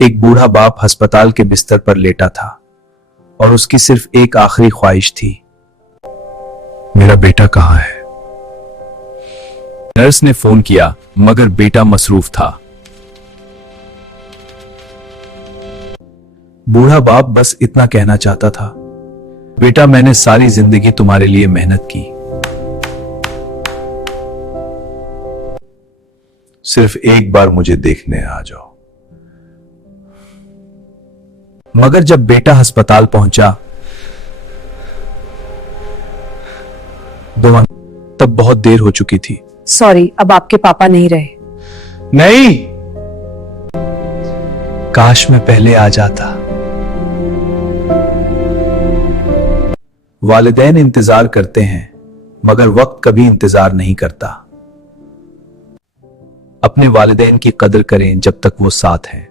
एक बूढ़ा बाप अस्पताल के बिस्तर पर लेटा था और उसकी सिर्फ एक आखिरी ख्वाहिश थी, मेरा बेटा कहाँ है। नर्स ने फोन किया मगर बेटा मसरूफ था। बूढ़ा बाप बस इतना कहना चाहता था, बेटा मैंने सारी जिंदगी तुम्हारे लिए मेहनत की, सिर्फ एक बार मुझे देखने आ जाओ। मगर जब बेटा अस्पताल पहुंचा तब बहुत देर हो चुकी थी। सॉरी, अब आपके पापा नहीं रहे। नहीं, काश मैं पहले आ जाता। वालिदैन इंतजार करते हैं मगर वक्त कभी इंतजार नहीं करता। अपने वालिदैन की कदर करें जब तक वो साथ हैं।